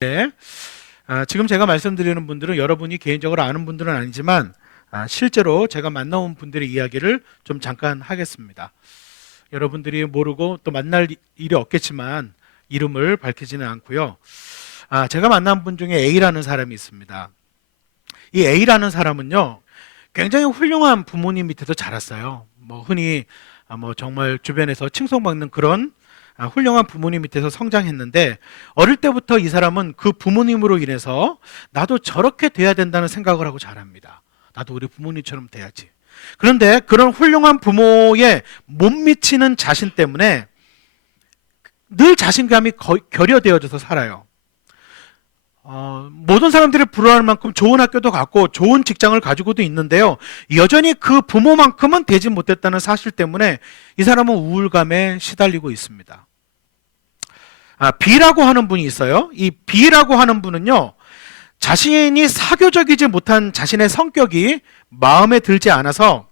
네. 지금 제가 말씀드리는 분들은 여러분이 개인적으로 아는 분들은 아니지만 실제로 제가 만나온 분들의 이야기를 좀 잠깐 하겠습니다. 여러분들이 모르고 또 만날 일이 없겠지만 이름을 밝히지는 않고요. 제가 만난 분 중에 A라는 사람이 있습니다. 이 A라는 사람은요, 굉장히 훌륭한 부모님 밑에서 자랐어요. 흔히 정말 주변에서 칭송받는 그런 훌륭한 부모님 밑에서 성장했는데, 어릴 때부터 이 사람은 그 부모님으로 인해서 나도 저렇게 돼야 된다는 생각을 하고 자랍니다. 나도 우리 부모님처럼 돼야지. 그런데 그런 훌륭한 부모에 못 미치는 자신 때문에 늘 자신감이 결여되어져서 살아요. 모든 사람들이 부러워할 만큼 좋은 학교도 갔고 좋은 직장을 가지고도 있는데요, 여전히 그 부모만큼은 되지 못했다는 사실 때문에 이 사람은 우울감에 시달리고 있습니다. B라고 하는 분이 있어요. 이 B라고 하는 분은요, 자신이 사교적이지 못한 자신의 성격이 마음에 들지 않아서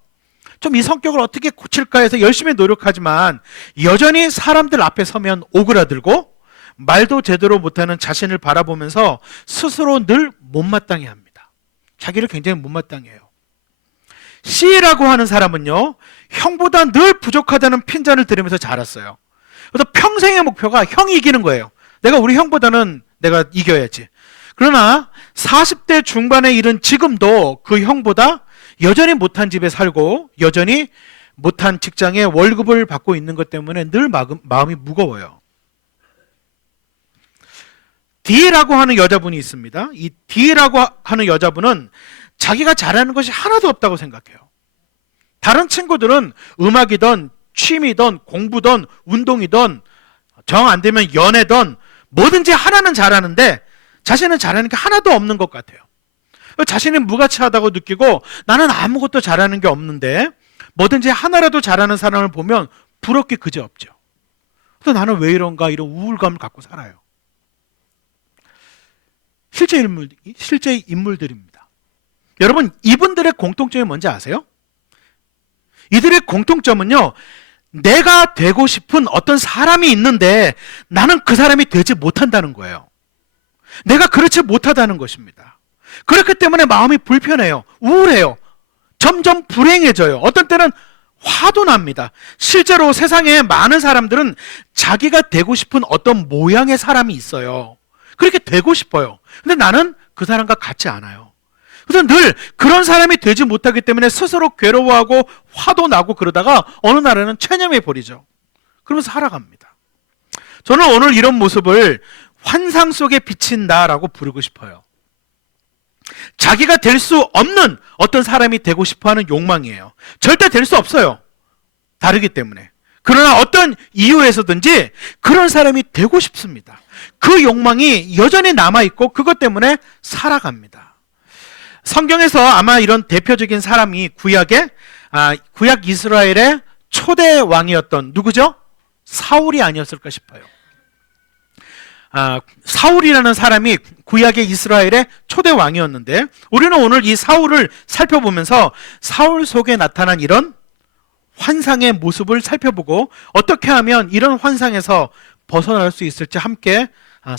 좀 이 성격을 어떻게 고칠까 해서 열심히 노력하지만 여전히 사람들 앞에 서면 오그라들고 말도 제대로 못하는 자신을 바라보면서 스스로 늘 못마땅해 합니다. 자기를 굉장히 못마땅해 해요. C라고 하는 사람은요, 형보다 늘 부족하다는 핀잔을 들으면서 자랐어요. 그래서 평생의 목표가 형이 이기는 거예요. 내가 우리 형보다는 내가 이겨야지. 그러나 40대 중반에 이른 지금도 그 형보다 여전히 못한 집에 살고 여전히 못한 직장에 월급을 받고 있는 것 때문에 늘 마음이 무거워요. D라고 하는 여자분이 있습니다. 이 D라고 하는 여자분은 자기가 잘하는 것이 하나도 없다고 생각해요. 다른 친구들은 음악이든 취미든 공부든 운동이든 정 안 되면 연애든 뭐든지 하나는 잘하는데 자신은 잘하는 게 하나도 없는 것 같아요. 자신이 무가치하다고 느끼고 나는 아무것도 잘하는 게 없는데 뭐든지 하나라도 잘하는 사람을 보면 부럽게 그지없죠. 그래서 나는 왜 이런가, 이런 우울감을 갖고 살아요. 실제 인물들입니다. 여러분, 이분들의 공통점이 뭔지 아세요? 이들의 공통점은요, 내가 되고 싶은 어떤 사람이 있는데 나는 그 사람이 되지 못한다는 거예요. 내가 그렇지 못하다는 것입니다. 그렇기 때문에 마음이 불편해요. 우울해요. 점점 불행해져요. 어떤 때는 화도 납니다. 실제로 세상에 많은 사람들은 자기가 되고 싶은 어떤 모양의 사람이 있어요. 그렇게 되고 싶어요. 근데 나는 그 사람과 같지 않아요. 그래서 늘 그런 사람이 되지 못하기 때문에 스스로 괴로워하고 화도 나고 그러다가 어느 날에는 체념해 버리죠. 그러면서 살아갑니다. 저는 오늘 이런 모습을 환상 속에 비친다라고 부르고 싶어요. 자기가 될 수 없는 어떤 사람이 되고 싶어하는 욕망이에요. 절대 될 수 없어요. 다르기 때문에. 그러나 어떤 이유에서든지 그런 사람이 되고 싶습니다. 그 욕망이 여전히 남아있고 그것 때문에 살아갑니다. 성경에서 아마 이런 대표적인 사람이 구약 이스라엘의 초대 왕이었던 누구죠? 사울이 아니었을까 싶어요. 사울이라는 사람이 구약의 이스라엘의 초대 왕이었는데, 우리는 오늘 이 사울을 살펴보면서 사울 속에 나타난 이런 환상의 모습을 살펴보고 어떻게 하면 이런 환상에서 벗어날 수 있을지 함께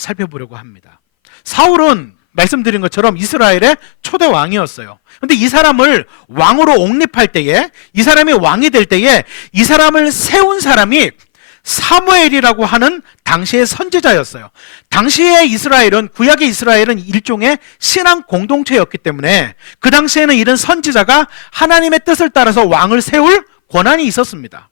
살펴보려고 합니다. 사울은 말씀드린 것처럼 이스라엘의 초대 왕이었어요. 그런데 이 사람을 왕으로 옹립할 때에, 이 사람이 왕이 될 때에 이 사람을 세운 사람이 사무엘이라고 하는 당시의 선지자였어요. 당시의 이스라엘은, 구약의 이스라엘은 일종의 신앙 공동체였기 때문에 그 당시에는 이런 선지자가 하나님의 뜻을 따라서 왕을 세울 권한이 있었습니다.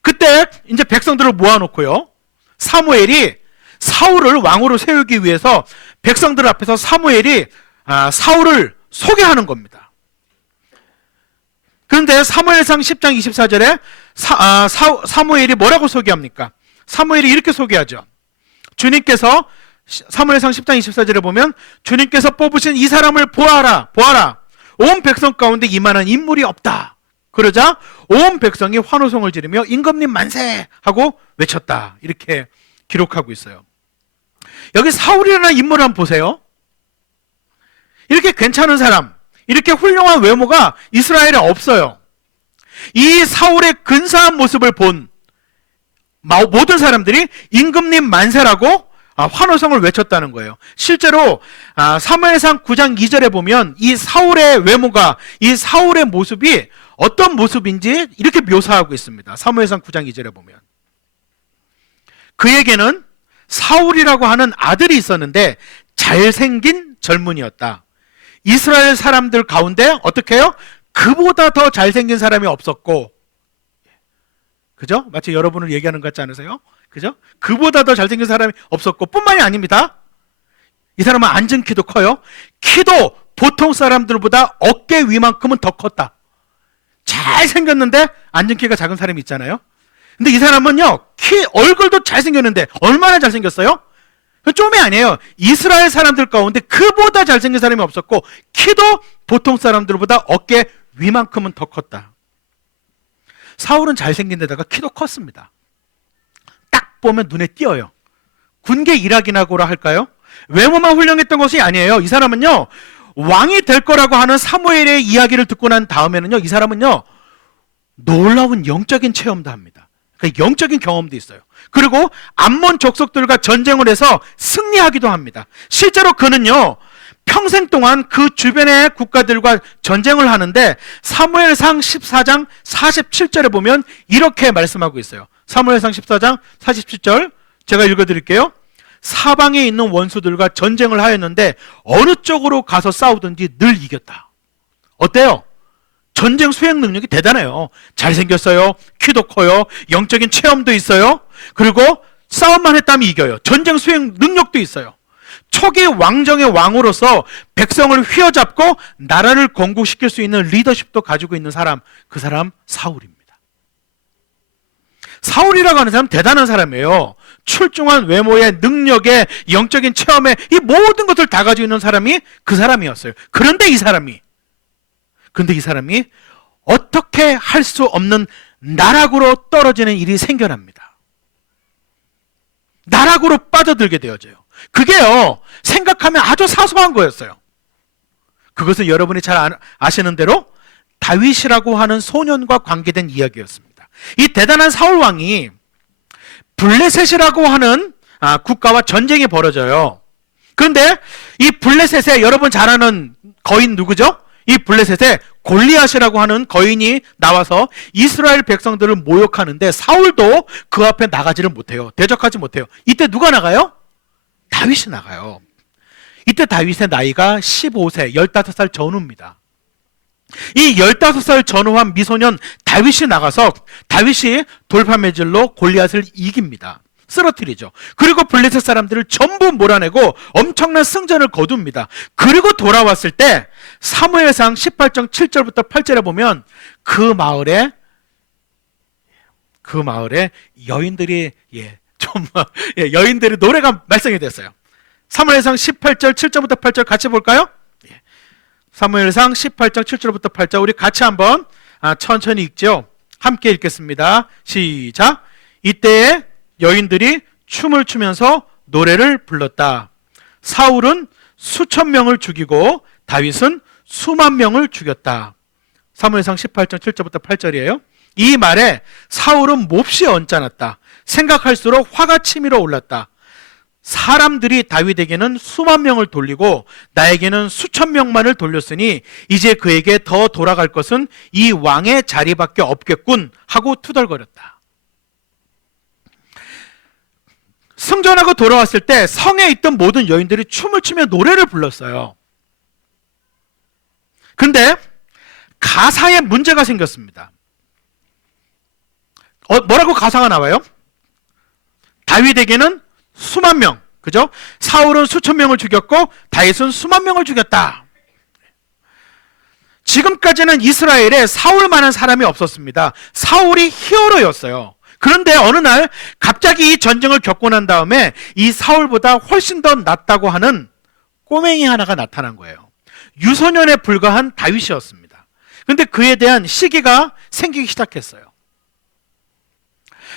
그때 이제 백성들을 모아놓고요, 사무엘이 사울을 왕으로 세우기 위해서 백성들 앞에서 사무엘이 사울을 소개하는 겁니다. 그런데 사무엘상 10장 24절에 사무엘이 뭐라고 소개합니까? 사무엘이 이렇게 소개하죠. 주님께서, 사무엘상 10장 24절에 보면 주님께서 뽑으신 이 사람을 보아라, 보아라. 온 백성 가운데 이만한 인물이 없다. 그러자 온 백성이 환호성을 지르며 임금님 만세! 하고 외쳤다. 이렇게 기록하고 있어요. 여기 사울이라는 인물을 한번 보세요. 이렇게 괜찮은 사람, 이렇게 훌륭한 외모가 이스라엘에 없어요. 이 사울의 근사한 모습을 본 모든 사람들이 임금님 만세라고 환호성을 외쳤다는 거예요. 실제로 사무엘상 9장 2절에 보면 이 사울의 외모가, 이 사울의 모습이 어떤 모습인지 이렇게 묘사하고 있습니다. 사무엘상 9장 2절에 보면 그에게는 사울이라고 하는 아들이 있었는데 잘생긴 젊은이였다. 이스라엘 사람들 가운데 어떻게 해요? 그보다 더 잘생긴 사람이 없었고, 그죠? 마치 여러분을 얘기하는 것 같지 않으세요? 그죠? 그보다 더 잘생긴 사람이 없었고 뿐만이 아닙니다. 이 사람은 앉은 키도 커요. 키도 보통 사람들보다 어깨 위만큼은 더 컸다. 잘생겼는데 앉은 키가 작은 사람이 있잖아요. 근데 이 사람은요, 얼굴도 잘생겼는데 얼마나 잘생겼어요? 좀이 아니에요. 이스라엘 사람들 가운데 그보다 잘생긴 사람이 없었고 키도 보통 사람들보다 어깨 위만큼은 더 컸다. 사울은 잘생긴 데다가 키도 컸습니다. 딱 보면 눈에 띄어요. 군계 일학이라고라 할까요? 외모만 훌륭했던 것이 아니에요. 이 사람은요, 왕이 될 거라고 하는 사무엘의 이야기를 듣고 난 다음에는요, 이 사람은요 놀라운 영적인 체험도 합니다. 그러니까 영적인 경험도 있어요. 그리고 암몬 족속들과 전쟁을 해서 승리하기도 합니다. 실제로 그는요, 평생 동안 그 주변의 국가들과 전쟁을 하는데 사무엘상 14장 47절에 보면 이렇게 말씀하고 있어요. 사무엘상 14장 47절 제가 읽어드릴게요. 사방에 있는 원수들과 전쟁을 하였는데 어느 쪽으로 가서 싸우든지 늘 이겼다. 어때요? 전쟁 수행 능력이 대단해요. 잘생겼어요. 키도 커요. 영적인 체험도 있어요. 그리고 싸움만 했다면 이겨요. 전쟁 수행 능력도 있어요. 초기 왕정의 왕으로서 백성을 휘어잡고 나라를 건국시킬 수 있는 리더십도 가지고 있는 사람, 그 사람 사울입니다. 사울이라고 하는 사람 대단한 사람이에요. 출중한 외모에, 능력에, 영적인 체험에 이 모든 것을 다 가지고 있는 사람이 그 사람이었어요. 그런데 이 사람이 어떻게 할 수 없는 나락으로 떨어지는 일이 생겨납니다. 나락으로 빠져들게 되어져요. 그게요, 생각하면 아주 사소한 거였어요. 그것은 여러분이 잘 아시는 대로 다윗이라고 하는 소년과 관계된 이야기였습니다. 이 대단한 사울 왕이 블레셋이라고 하는 국가와 전쟁이 벌어져요. 그런데 이 블레셋에 여러분 잘 아는 거인 누구죠? 이 블레셋에 골리앗이라고 하는 거인이 나와서 이스라엘 백성들을 모욕하는데 사울도 그 앞에 나가지를 못해요. 대적하지 못해요. 이때 누가 나가요? 다윗이 나가요. 이때 다윗의 나이가 15세, 15살 전후입니다. 이 15살 전후한 미소년 다윗이 나가서 다윗이 돌파매질로 골리앗을 이깁니다. 쓰러뜨리죠. 그리고 블레셋 사람들을 전부 몰아내고 엄청난 승전을 거둡니다. 그리고 돌아왔을 때 사무엘상 18장 7절부터 8절에 보면 그 마을에 여인들이 여인들의 노래가 발성이 됐어요. 사무엘상 18절 7절부터 8절 같이 볼까요? 사무엘상 18장 7절부터 8절 우리 같이 한번 천천히 읽죠. 함께 읽겠습니다. 시작. 이때에 여인들이 춤을 추면서 노래를 불렀다. 사울은 수천 명을 죽이고 다윗은 수만 명을 죽였다. 사무엘상 18장 7절부터 8절이에요. 이 말에 사울은 몹시 언짢았다. 생각할수록 화가 치밀어 올랐다. 사람들이 다윗에게는 수만 명을 돌리고 나에게는 수천 명만을 돌렸으니 이제 그에게 더 돌아갈 것은 이 왕의 자리밖에 없겠군 하고 투덜거렸다. 승전하고 돌아왔을 때 성에 있던 모든 여인들이 춤을 추며 노래를 불렀어요. 근데 가사에 문제가 생겼습니다. 뭐라고 가사가 나와요? 다윗에게는 수만 명, 그죠? 사울은 수천 명을 죽였고 다윗은 수만 명을 죽였다. 지금까지는 이스라엘에 사울만한 사람이 없었습니다. 사울이 히어로였어요. 그런데 어느 날 갑자기 이 전쟁을 겪고 난 다음에 이 사울보다 훨씬 더 낫다고 하는 꼬맹이 하나가 나타난 거예요. 유소년에 불과한 다윗이었습니다. 그런데 그에 대한 시기가 생기기 시작했어요.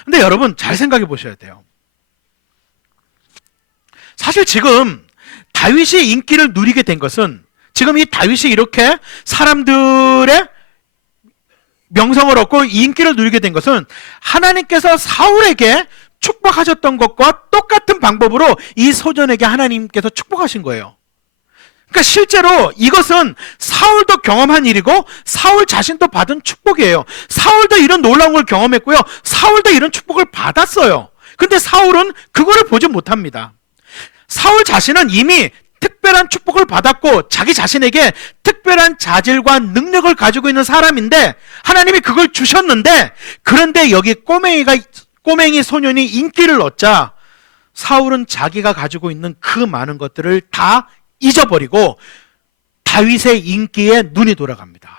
근데 여러분 잘 생각해 보셔야 돼요. 사실 지금 다윗이 인기를 누리게 된 것은 지금 이 다윗이 이렇게 사람들의 명성을 얻고 인기를 누리게 된 것은 하나님께서 사울에게 축복하셨던 것과 똑같은 방법으로 이 소년에게 하나님께서 축복하신 거예요. 그러니까 실제로 이것은 사울도 경험한 일이고 사울 자신도 받은 축복이에요. 사울도 이런 놀라운 걸 경험했고요. 사울도 이런 축복을 받았어요. 근데 사울은 그거를 보지 못합니다. 사울 자신은 이미 특별한 축복을 받았고 자기 자신에게 특별한 자질과 능력을 가지고 있는 사람인데 하나님이 그걸 주셨는데, 그런데 여기 꼬맹이 소년이 인기를 얻자 사울은 자기가 가지고 있는 그 많은 것들을 다 잊어버리고 다윗의 인기에 눈이 돌아갑니다.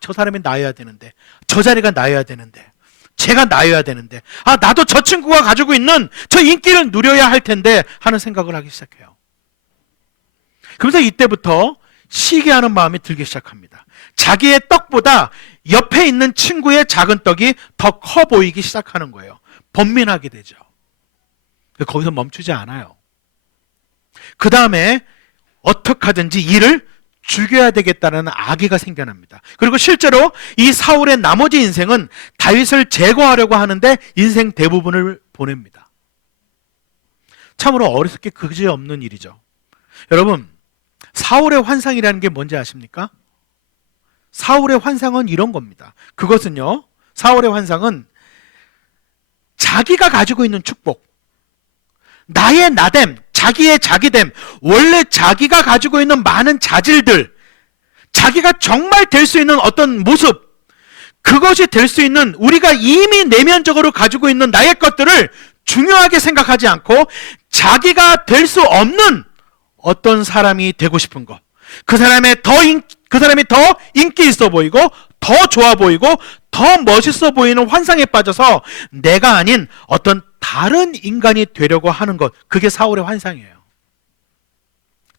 저 사람이 나여야 되는데, 저 자리가 나여야 되는데, 제가 나여야 되는데, 나도 저 친구가 가지고 있는 저 인기를 누려야 할 텐데 하는 생각을 하기 시작해요. 그래서 이때부터 시기하는 마음이 들기 시작합니다. 자기의 떡보다 옆에 있는 친구의 작은 떡이 더 커 보이기 시작하는 거예요. 번민하게 되죠. 거기서 멈추지 않아요. 그 다음에 어떻게 하든지 이를 죽여야 되겠다는 악의가 생겨납니다. 그리고 실제로 이 사울의 나머지 인생은 다윗을 제거하려고 하는데 인생 대부분을 보냅니다. 참으로 어리석게 그지없는 일이죠. 여러분, 사울의 환상이라는 게 뭔지 아십니까? 사울의 환상은 이런 겁니다. 그것은요, 사울의 환상은 자기가 가지고 있는 축복, 나의 나됨, 자기의 자기됨, 원래 자기가 가지고 있는 많은 자질들, 자기가 정말 될 수 있는 어떤 모습, 그것이 될 수 있는 우리가 이미 내면적으로 가지고 있는 나의 것들을 중요하게 생각하지 않고 자기가 될 수 없는 어떤 사람이 되고 싶은 것, 그 사람이 더 인기 있어 보이고 더 좋아 보이고 더 멋있어 보이는 환상에 빠져서 내가 아닌 어떤 다른 인간이 되려고 하는 것, 그게 사울의 환상이에요.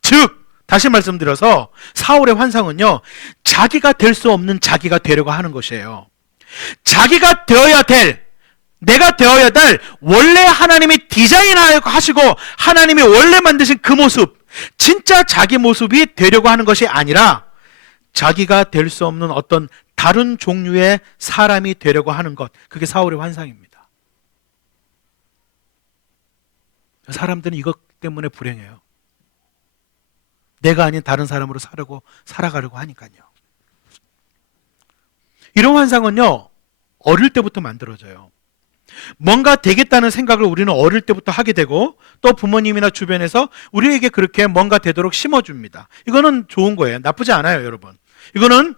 즉, 다시 말씀드려서 사울의 환상은요, 자기가 될 수 없는 자기가 되려고 하는 것이에요. 자기가 되어야 될, 내가 되어야 될 원래 하나님이 디자인하시고 하나님이 원래 만드신 그 모습, 진짜 자기 모습이 되려고 하는 것이 아니라 자기가 될 수 없는 어떤 다른 종류의 사람이 되려고 하는 것, 그게 사울의 환상입니다. 사람들은 이것 때문에 불행해요. 내가 아닌 다른 사람으로 살아가려고 하니까요. 이런 환상은요, 어릴 때부터 만들어져요. 뭔가 되겠다는 생각을 우리는 어릴 때부터 하게 되고 또 부모님이나 주변에서 우리에게 그렇게 뭔가 되도록 심어줍니다. 이거는 좋은 거예요. 나쁘지 않아요, 여러분. 이거는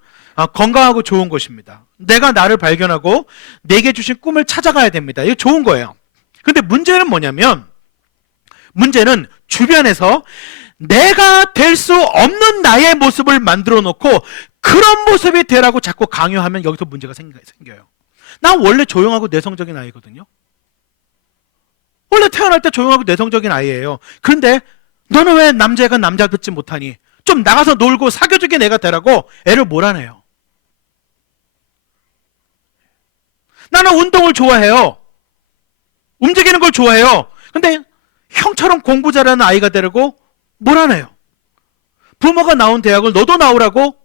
건강하고 좋은 것입니다. 내가 나를 발견하고 내게 주신 꿈을 찾아가야 됩니다. 이거 좋은 거예요. 근데 문제는 뭐냐면, 문제는 주변에서 내가 될 수 없는 나의 모습을 만들어 놓고 그런 모습이 되라고 자꾸 강요하면 여기서 문제가 생겨요. 난 원래 조용하고 내성적인 아이거든요. 원래 태어날 때 조용하고 내성적인 아이예요. 그런데 너는 왜 남자애가 남자답지 못하니? 좀 나가서 놀고 사교적인 애가 되라고 애를 몰아내요. 나는 운동을 좋아해요. 움직이는 걸 좋아해요. 근데 형처럼 공부 잘하는 아이가 되라고 몰아내요. 부모가 나온 대학을 너도 나오라고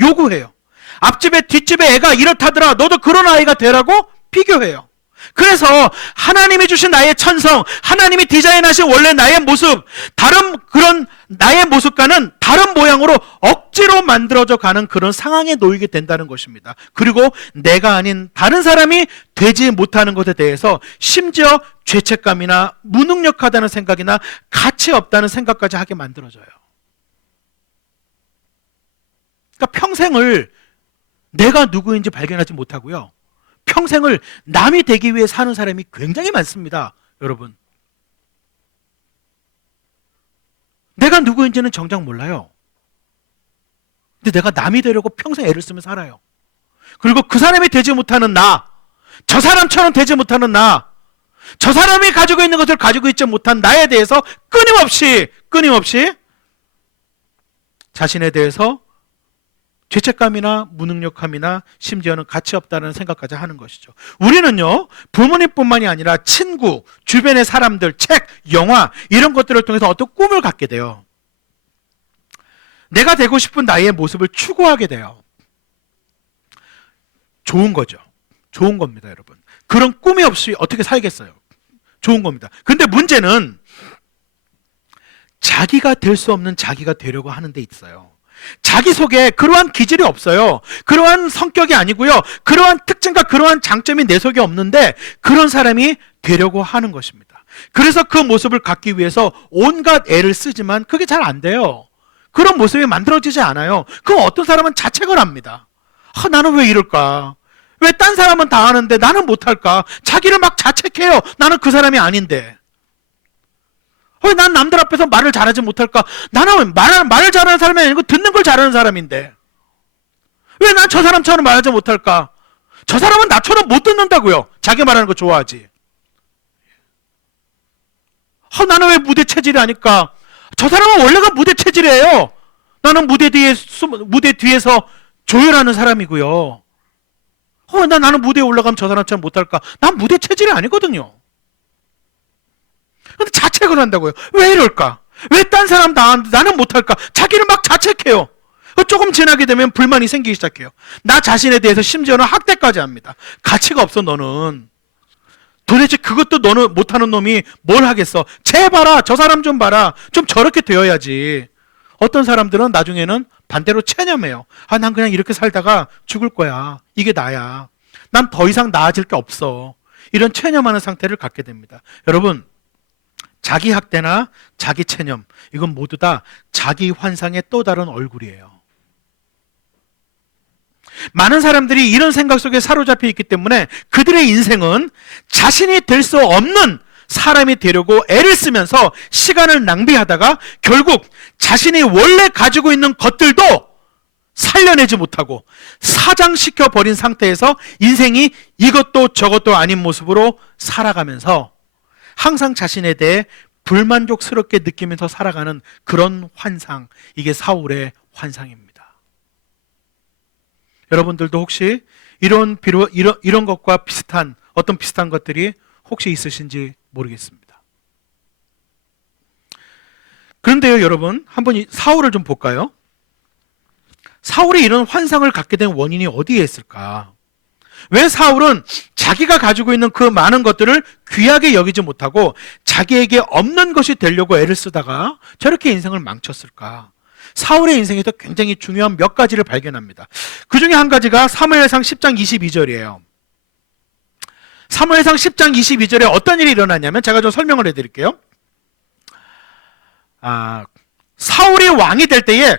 요구해요. 앞집에 뒷집에 애가 이렇다더라, 너도 그런 아이가 되라고 비교해요. 그래서 하나님이 주신 나의 천성, 하나님이 디자인하신 원래 나의 모습, 다른 그런 나의 모습과는 다른 모양으로 억지로 만들어져 가는 그런 상황에 놓이게 된다는 것입니다. 그리고 내가 아닌 다른 사람이 되지 못하는 것에 대해서 심지어 죄책감이나 무능력하다는 생각이나 가치 없다는 생각까지 하게 만들어져요. 그러니까 평생을 내가 누구인지 발견하지 못하고요, 평생을 남이 되기 위해 사는 사람이 굉장히 많습니다. 여러분, 내가 누구인지는 정작 몰라요. 근데 내가 남이 되려고 평생 애를 쓰며 살아요. 그리고 그 사람이 되지 못하는 나, 저 사람처럼 되지 못하는 나, 저 사람이 가지고 있는 것을 가지고 있지 못한 나에 대해서 끊임없이 자신에 대해서 죄책감이나 무능력함이나 심지어는 가치 없다는 생각까지 하는 것이죠. 우리는요, 부모님뿐만이 아니라 친구, 주변의 사람들, 책, 영화 이런 것들을 통해서 어떤 꿈을 갖게 돼요. 내가 되고 싶은 나의 모습을 추구하게 돼요. 좋은 거죠. 좋은 겁니다, 여러분. 그런 꿈이 없이 어떻게 살겠어요? 좋은 겁니다. 근데 문제는 자기가 될 수 없는 자기가 되려고 하는 데 있어요. 자기 속에 그러한 기질이 없어요. 그러한 성격이 아니고요. 그러한 특징과 그러한 장점이 내 속에 없는데 그런 사람이 되려고 하는 것입니다. 그래서 그 모습을 갖기 위해서 온갖 애를 쓰지만 그게 잘 안 돼요. 그런 모습이 만들어지지 않아요. 그럼 어떤 사람은 자책을 합니다. 나는 왜 이럴까? 왜 딴 사람은 다 하는데 나는 못할까? 자기를 막 자책해요. 나는 그 사람이 아닌데. 왜 난 남들 앞에서 말을 잘하지 못할까? 나는 말을 잘하는 사람이 아니고 듣는 걸 잘하는 사람인데. 왜 난 저 사람처럼 말하지 못할까? 저 사람은 나처럼 못 듣는다고요. 자기 말하는 거 좋아하지. 나는 왜 무대 체질이 아닐까? 저 사람은 원래가 무대 체질이에요. 나는 무대 뒤에서 조율하는 사람이고요. 나는 무대에 올라가면 저 사람처럼 못할까? 난 무대 체질이 아니거든요. 근데 자책을 한다고요. 왜 이럴까? 왜 딴 사람 다 하는데 나는 못할까? 자기를 막 자책해요. 조금 지나게 되면 불만이 생기기 시작해요. 나 자신에 대해서 심지어는 학대까지 합니다. 가치가 없어 너는. 도대체 그것도 너는 못하는 놈이 뭘 하겠어? 쟤 봐라. 저 사람 좀 봐라. 좀 저렇게 되어야지. 어떤 사람들은 나중에는 반대로 체념해요. 난 그냥 이렇게 살다가 죽을 거야. 이게 나야. 난 더 이상 나아질 게 없어. 이런 체념하는 상태를 갖게 됩니다. 여러분, 자기 학대나 자기 체념, 이건 모두 다 자기 환상의 또 다른 얼굴이에요. 많은 사람들이 이런 생각 속에 사로잡혀 있기 때문에 그들의 인생은 자신이 될 수 없는 사람이 되려고 애를 쓰면서 시간을 낭비하다가 결국 자신이 원래 가지고 있는 것들도 살려내지 못하고 사장시켜 버린 상태에서 인생이 이것도 저것도 아닌 모습으로 살아가면서 항상 자신에 대해 불만족스럽게 느끼면서 살아가는 그런 환상, 이게 사울의 환상입니다. 여러분들도 혹시 이런 것과 비슷한 어떤 비슷한 것들이 혹시 있으신지 모르겠습니다. 그런데요, 여러분, 한번 사울을 좀 볼까요? 사울이 이런 환상을 갖게 된 원인이 어디에 있을까? 왜 사울은 자기가 가지고 있는 그 많은 것들을 귀하게 여기지 못하고 자기에게 없는 것이 되려고 애를 쓰다가 저렇게 인생을 망쳤을까? 사울의 인생에서 굉장히 중요한 몇 가지를 발견합니다. 그 중에 한 가지가 사무엘상 10장 22절이에요. 사무엘상 10장 22절에 어떤 일이 일어나냐면 제가 좀 설명을 해드릴게요. 사울이 왕이 될 때에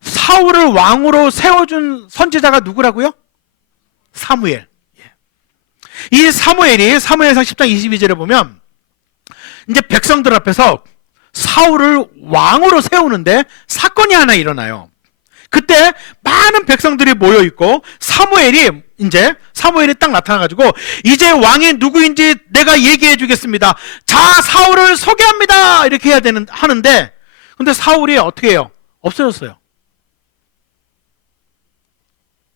사울을 왕으로 세워준 선지자가 누구라고요? 사무엘. 이 사무엘이 사무엘상 10장 22절에 보면 이제 백성들 앞에서 사울을 왕으로 세우는데 사건이 하나 일어나요. 그때 많은 백성들이 모여 있고 사무엘이 딱 나타나가지고 이제 왕이 누구인지 내가 얘기해 주겠습니다. 자, 사울을 소개합니다. 이렇게 하는데 근데 사울이 어떻게 해요? 없어졌어요.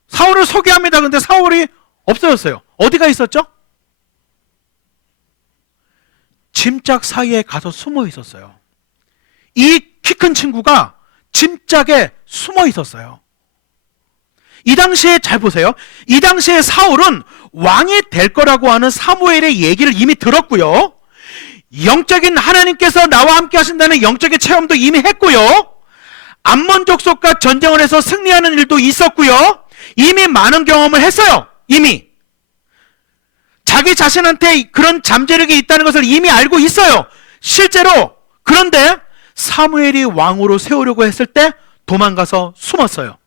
사울을 소개합니다. 근데 사울이 없어졌어요. 어디가 있었죠? 짐짝 사이에 가서 숨어 있었어요. 이 키 큰 친구가 짐짝에 숨어 있었어요. 이 당시에 잘 보세요. 이 당시에 사울은 왕이 될 거라고 하는 사무엘의 얘기를 이미 들었고요. 영적인 하나님께서 나와 함께 하신다는 영적인 체험도 이미 했고요. 암몬 족속과 전쟁을 해서 승리하는 일도 있었고요. 이미 많은 경험을 했어요. 이미. 자기 자신한테 그런 잠재력이 있다는 것을 이미 알고 있어요. 실제로. 그런데 사무엘이 왕으로 세우려고 했을 때 도망가서 숨었어요.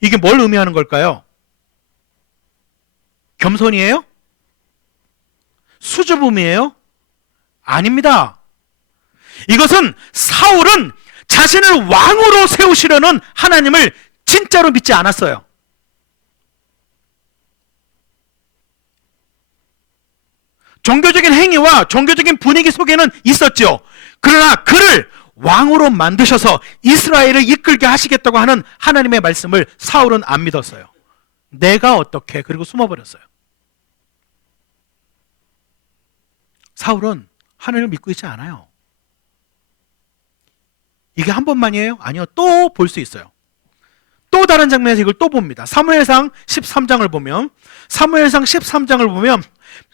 이게 뭘 의미하는 걸까요? 겸손이에요? 수줍음이에요? 아닙니다. 이것은 사울은 자신을 왕으로 세우시려는 하나님을 진짜로 믿지 않았어요. 종교적인 행위와 종교적인 분위기 속에는 있었죠. 그러나 그를 왕으로 만드셔서 이스라엘을 이끌게 하시겠다고 하는 하나님의 말씀을 사울은 안 믿었어요. 내가 어떻게, 그리고 숨어버렸어요. 사울은 하나님을 믿고 있지 않아요. 이게 한 번만이에요? 아니요. 또 볼 수 있어요. 또 다른 장면에서 이걸 또 봅니다. 사무엘상 13장을 보면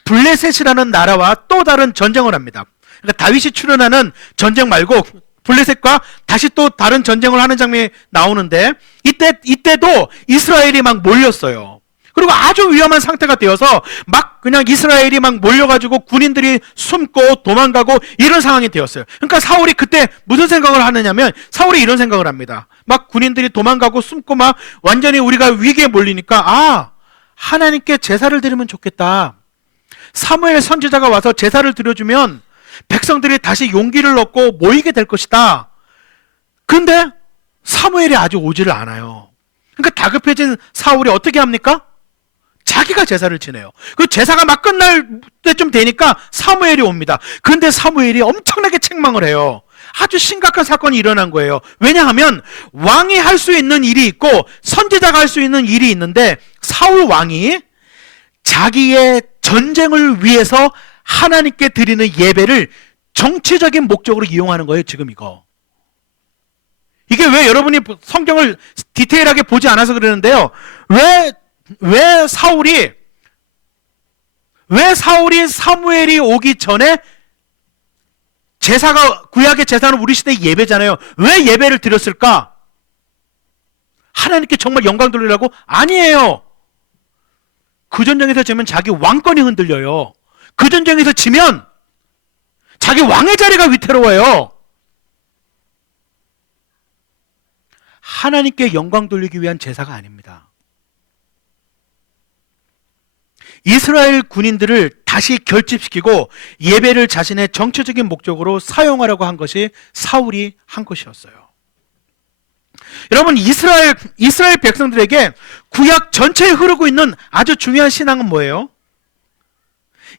블레셋이라는 나라와 또 다른 전쟁을 합니다. 그러니까 다윗이 출연하는 전쟁 말고 블레셋과 다시 또 다른 전쟁을 하는 장면이 나오는데 이때도 이스라엘이 막 몰렸어요. 그리고 아주 위험한 상태가 되어서 막 그냥 이스라엘이 막 몰려가지고 군인들이 숨고 도망가고 이런 상황이 되었어요. 그러니까 사울이 그때 무슨 생각을 하느냐면 사울이 이런 생각을 합니다. 막 군인들이 도망가고 숨고 막 완전히 우리가 위기에 몰리니까 하나님께 제사를 드리면 좋겠다. 사무엘 선지자가 와서 제사를 드려주면 백성들이 다시 용기를 얻고 모이게 될 것이다. 그런데 사무엘이 아주 오지를 않아요. 그러니까 다급해진 사울이 어떻게 합니까? 자기가 제사를 지내요. 그 제사가 막 끝날 때쯤 되니까 사무엘이 옵니다. 그런데 사무엘이 엄청나게 책망을 해요. 아주 심각한 사건이 일어난 거예요. 왜냐하면 왕이 할 수 있는 일이 있고 선지자가 할 수 있는 일이 있는데 사울 왕이 자기의 전쟁을 위해서 하나님께 드리는 예배를 정치적인 목적으로 이용하는 거예요. 지금 이게 왜 여러분이 성경을 디테일하게 보지 않아서 그러는데요. 왜 사울이 사무엘이 오기 전에 구약의 제사는 우리 시대의 예배잖아요. 왜 예배를 드렸을까? 하나님께 정말 영광 돌리려고? 아니에요. 그 전쟁에서 지면 자기 왕권이 흔들려요. 그 전쟁에서 지면 자기 왕의 자리가 위태로워요. 하나님께 영광 돌리기 위한 제사가 아닙니다. 이스라엘 군인들을 다시 결집시키고 예배를 자신의 정치적인 목적으로 사용하려고 한 것이 사울이 한 것이었어요. 여러분, 이스라엘 백성들에게 구약 전체에 흐르고 있는 아주 중요한 신앙은 뭐예요?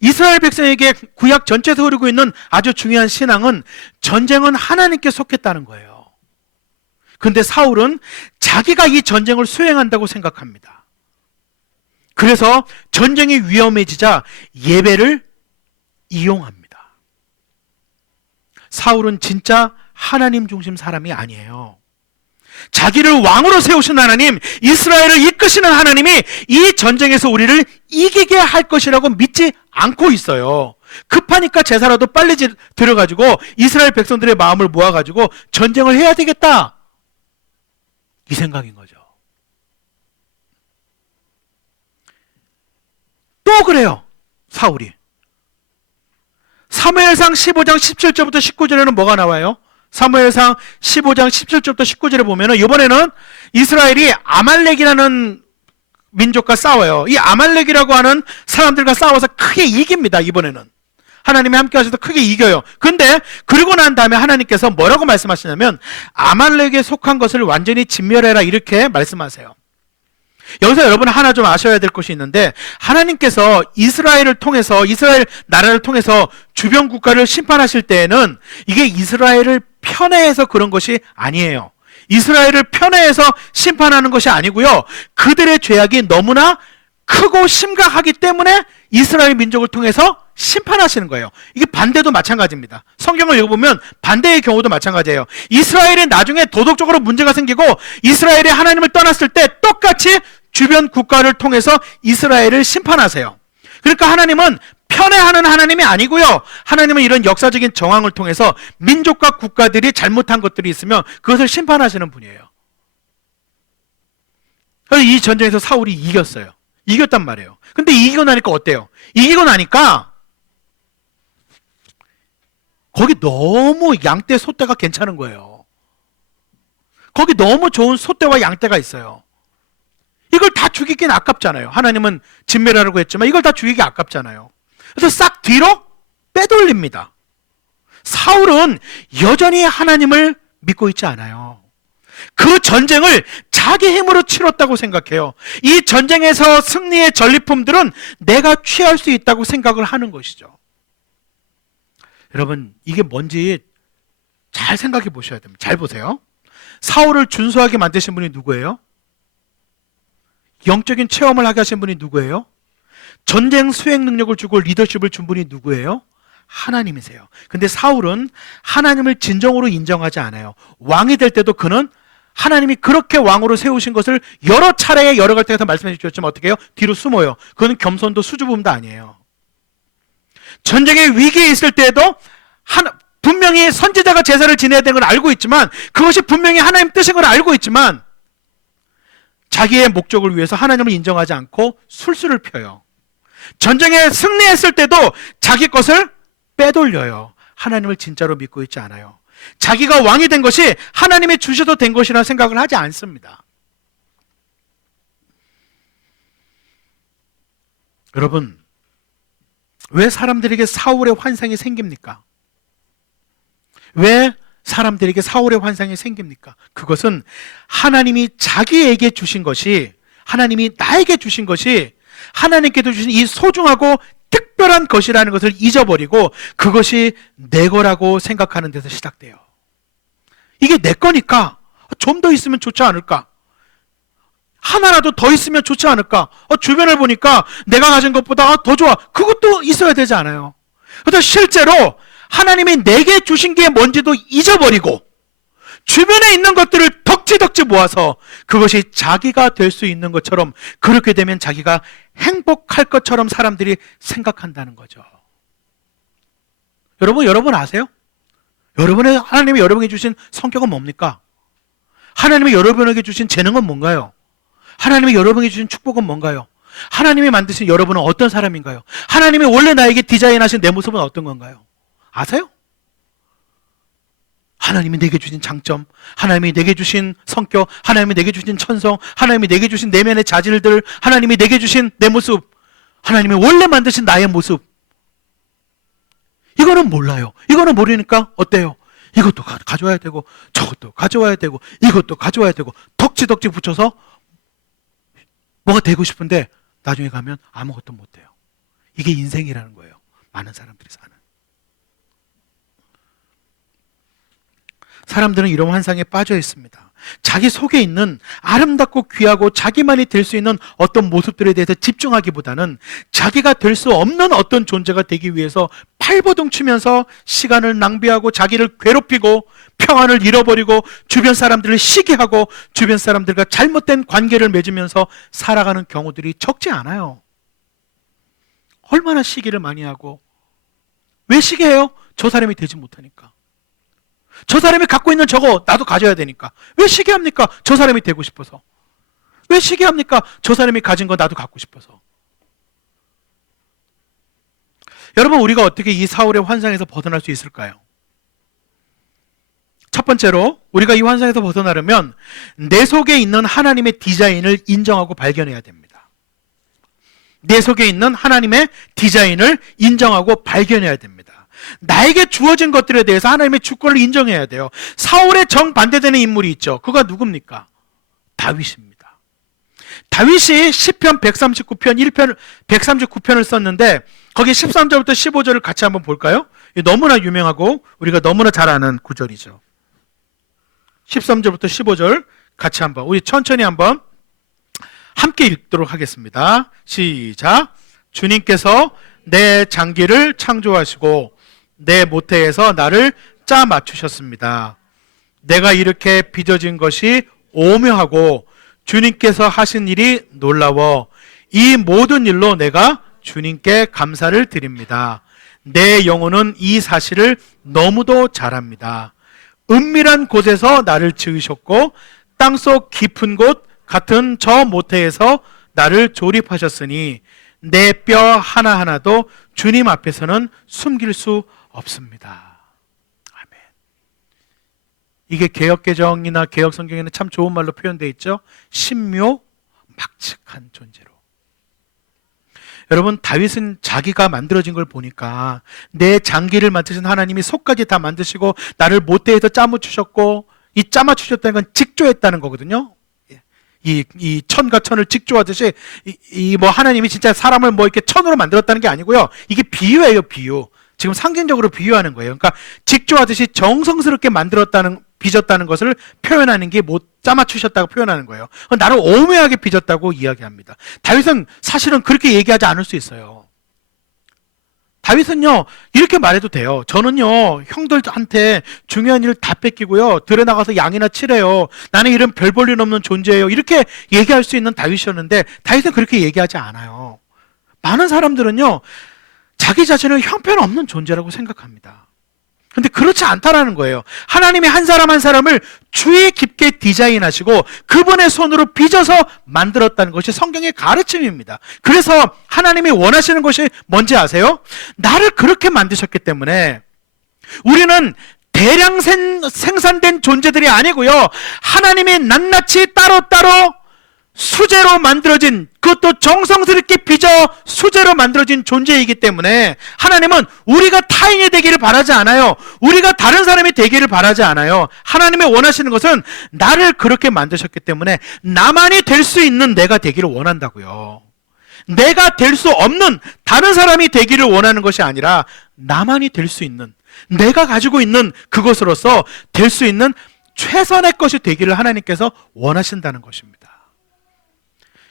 이스라엘 백성에게 구약 전체에서 흐르고 있는 아주 중요한 신앙은 전쟁은 하나님께 속했다는 거예요. 그런데 사울은 자기가 이 전쟁을 수행한다고 생각합니다. 그래서 전쟁이 위험해지자 예배를 이용합니다. 사울은 진짜 하나님 중심 사람이 아니에요. 자기를 왕으로 세우신 하나님, 이스라엘을 이끄시는 하나님이 이 전쟁에서 우리를 이기게 할 것이라고 믿지 않고 있어요. 급하니까 제사라도 빨리 들어가지고 이스라엘 백성들의 마음을 모아가지고 전쟁을 해야 되겠다, 이 생각인 거죠. 또 그래요, 사울이. 사무엘상 15장 17절부터 19절에는 뭐가 나와요? 사무엘상 15장 17절부터 19절에 보면은 이번에는 이스라엘이 아말렉이라는 민족과 싸워요. 이 아말렉이라고 하는 사람들과 싸워서 크게 이깁니다. 이번에는 하나님이 함께 하셔서 크게 이겨요. 근데 그러고 난 다음에 하나님께서 뭐라고 말씀하시냐면 아말렉에 속한 것을 완전히 진멸해라, 이렇게 말씀하세요. 여기서 여러분 하나 좀 아셔야 될 것이 있는데, 하나님께서 이스라엘 나라를 통해서 주변 국가를 심판하실 때에는 이게 이스라엘을 편애해서 그런 것이 아니에요. 이스라엘을 편애해서 심판하는 것이 아니고요, 그들의 죄악이 너무나 크고 심각하기 때문에 이스라엘 민족을 통해서 심판하시는 거예요. 이게 반대도 마찬가지입니다. 성경을 읽어보면 반대의 경우도 마찬가지예요. 이스라엘이 나중에 도덕적으로 문제가 생기고 이스라엘이 하나님을 떠났을 때 똑같이 주변 국가를 통해서 이스라엘을 심판하세요. 그러니까 하나님은 편애하는 하나님이 아니고요, 하나님은 이런 역사적인 정황을 통해서 민족과 국가들이 잘못한 것들이 있으면 그것을 심판하시는 분이에요. 그래서 이 전쟁에서 사울이 이겼어요. 이겼단 말이에요. 근데 이기고 나니까 어때요? 이기고 나니까 거기 너무 양떼 소떼가 괜찮은 거예요. 거기 너무 좋은 소떼와 양떼가 있어요. 이걸 다 죽이긴 아깝잖아요. 하나님은 진멸하라고 했지만 이걸 다 죽이기 아깝잖아요. 그래서 싹 뒤로 빼돌립니다. 사울은 여전히 하나님을 믿고 있지 않아요. 그 전쟁을 자기 힘으로 치렀다고 생각해요. 이 전쟁에서 승리의 전리품들은 내가 취할 수 있다고 생각을 하는 것이죠. 여러분, 이게 뭔지 잘 생각해 보셔야 됩니다. 잘 보세요. 사울을 준수하게 만드신 분이 누구예요? 영적인 체험을 하게 하신 분이 누구예요? 전쟁 수행 능력을 주고 리더십을 준 분이 누구예요? 하나님이세요. 근데 사울은 하나님을 진정으로 인정하지 않아요. 왕이 될 때도 그는 하나님이 그렇게 왕으로 세우신 것을 여러 차례에 여러 갈등에서 말씀해 주셨지만 어떻게 해요? 뒤로 숨어요. 그건 겸손도 수줍음도 아니에요. 전쟁의 위기에 있을 때에도 분명히 선지자가 제사를 지내야 되는 걸 알고 있지만, 그것이 분명히 하나님 뜻인 걸 알고 있지만 자기의 목적을 위해서 하나님을 인정하지 않고 술수를 펴요. 전쟁에 승리했을 때도 자기 것을 빼돌려요. 하나님을 진짜로 믿고 있지 않아요. 자기가 왕이 된 것이 하나님이 주셔도 된 것이라 생각을 하지 않습니다. 여러분, 왜 사람들에게 사울의 환상이 생깁니까? 왜 사람들에게 사울의 환상이 생깁니까? 그것은 하나님이 자기에게 주신 것이, 하나님이 나에게 주신 것이 하나님께도 주신 이 소중하고 특별한 것이라는 것을 잊어버리고 그것이 내 거라고 생각하는 데서 시작돼요. 이게 내 거니까 좀 더 있으면 좋지 않을까? 하나라도 더 있으면 좋지 않을까? 주변을 보니까 내가 가진 것보다 더 좋아. 그것도 있어야 되지 않아요? 그래서 실제로 하나님이 내게 주신 게 뭔지도 잊어버리고 주변에 있는 것들을 덕지덕지 모아서 그것이 자기가 될 수 있는 것처럼, 그렇게 되면 자기가 행복할 것처럼 사람들이 생각한다는 거죠. 여러분 아세요? 하나님이 여러분에게 주신 성격은 뭡니까? 하나님이 여러분에게 주신 재능은 뭔가요? 하나님이 여러분에게 주신 축복은 뭔가요? 하나님이 만드신 여러분은 어떤 사람인가요? 하나님이 원래 나에게 디자인하신 내 모습은 어떤 건가요? 아세요? 하나님이 내게 주신 장점, 하나님이 내게 주신 성격, 하나님이 내게 주신 천성, 하나님이 내게 주신 내면의 자질들, 하나님이 내게 주신 내 모습, 하나님이 원래 만드신 나의 모습, 이거는 몰라요. 이거는 모르니까 어때요? 이것도 가져와야 되고 저것도 가져와야 되고 이것도 가져와야 되고 덕지덕지 붙여서 뭐가 되고 싶은데 나중에 가면 아무것도 못해요. 이게 인생이라는 거예요. 많은 사람들이 사는. 사람들은 이런 환상에 빠져 있습니다. 자기 속에 있는 아름답고 귀하고 자기만이 될 수 있는 어떤 모습들에 대해서 집중하기보다는 자기가 될 수 없는 어떤 존재가 되기 위해서 팔버둥 치면서 시간을 낭비하고 자기를 괴롭히고 평안을 잃어버리고 주변 사람들을 시기하고 주변 사람들과 잘못된 관계를 맺으면서 살아가는 경우들이 적지 않아요. 얼마나 시기를 많이 하고. 왜 시기해요? 저 사람이 되지 못하니까. 저 사람이 갖고 있는 저거 나도 가져야 되니까. 왜 시기합니까? 저 사람이 되고 싶어서. 왜 시기합니까? 저 사람이 가진 거 나도 갖고 싶어서. 여러분, 우리가 어떻게 이 사울의 환상에서 벗어날 수 있을까요? 첫 번째로 우리가 이 환상에서 벗어나려면 내 속에 있는 하나님의 디자인을 인정하고 발견해야 됩니다. 내 속에 있는 하나님의 디자인을 인정하고 발견해야 됩니다. 나에게 주어진 것들에 대해서 하나님의 주권을 인정해야 돼요. 사울의 정반대되는 인물이 있죠. 그가 누굽니까? 다윗입니다. 다윗이 시편 139편 139편을 썼는데 거기 13절부터 15절을 같이 한번 볼까요? 너무나 유명하고 우리가 너무나 잘 아는 구절이죠. 13절부터 15절 같이 한번 우리 천천히 한번 함께 읽도록 하겠습니다. 시작. 주님께서 내 장기를 창조하시고 내 모태에서 나를 짜 맞추셨습니다. 내가 이렇게 빚어진 것이 오묘하고 주님께서 하신 일이 놀라워 이 모든 일로 내가 주님께 감사를 드립니다. 내 영혼은 이 사실을 너무도 잘합니다. 은밀한 곳에서 나를 지으셨고 땅속 깊은 곳 같은 저 모태에서 나를 조립하셨으니 내 뼈 하나하나도 주님 앞에서는 숨길 수 없습니다. 아멘. 이게 개역개정이나 개역성경에는 참 좋은 말로 표현되어 있죠. 신묘막측한 존재로. 여러분, 다윗은 자기가 만들어진 걸 보니까 내 장기를 만드신 하나님이 속까지 다 만드시고 나를 모태에서 짜맞추셨고, 이 짜맞추셨다는 건 직조했다는 거거든요. 이 천과 천을 직조하듯이 뭐 하나님이 진짜 사람을 뭐 이렇게 천으로 만들었다는 게 아니고요. 이게 비유예요, 비유. 지금 상징적으로 비유하는 거예요. 그러니까 직조하듯이 정성스럽게 빚었다는 것을 표현하는 게 못 짜맞추셨다고 표현하는 거예요. 나를 오묘하게 빚었다고 이야기합니다. 다윗은 사실은 그렇게 얘기하지 않을 수 있어요. 다윗은요 이렇게 말해도 돼요. 저는요 형들한테 중요한 일을 다 뺏기고요 들에 나가서 양이나 치래요. 나는 이런 별 볼 일 없는 존재예요. 이렇게 얘기할 수 있는 다윗이었는데 다윗은 그렇게 얘기하지 않아요. 많은 사람들은요 자기 자신을 형편없는 존재라고 생각합니다. 근데 그렇지 않다라는 거예요. 하나님이 한 사람 한 사람을 주의 깊게 디자인하시고 그분의 손으로 빚어서 만들었다는 것이 성경의 가르침입니다. 그래서 하나님이 원하시는 것이 뭔지 아세요? 나를 그렇게 만드셨기 때문에 우리는 대량 생산된 존재들이 아니고요 하나님이 낱낱이 따로따로 수제로 만들어진, 그것도 정성스럽게 빚어 수제로 만들어진 존재이기 때문에 하나님은 우리가 타인이 되기를 바라지 않아요. 우리가 다른 사람이 되기를 바라지 않아요. 하나님이 원하시는 것은 나를 그렇게 만드셨기 때문에 나만이 될 수 있는 내가 되기를 원한다고요. 내가 될 수 없는 다른 사람이 되기를 원하는 것이 아니라 나만이 될 수 있는, 내가 가지고 있는 그것으로서 될 수 있는 최선의 것이 되기를 하나님께서 원하신다는 것입니다.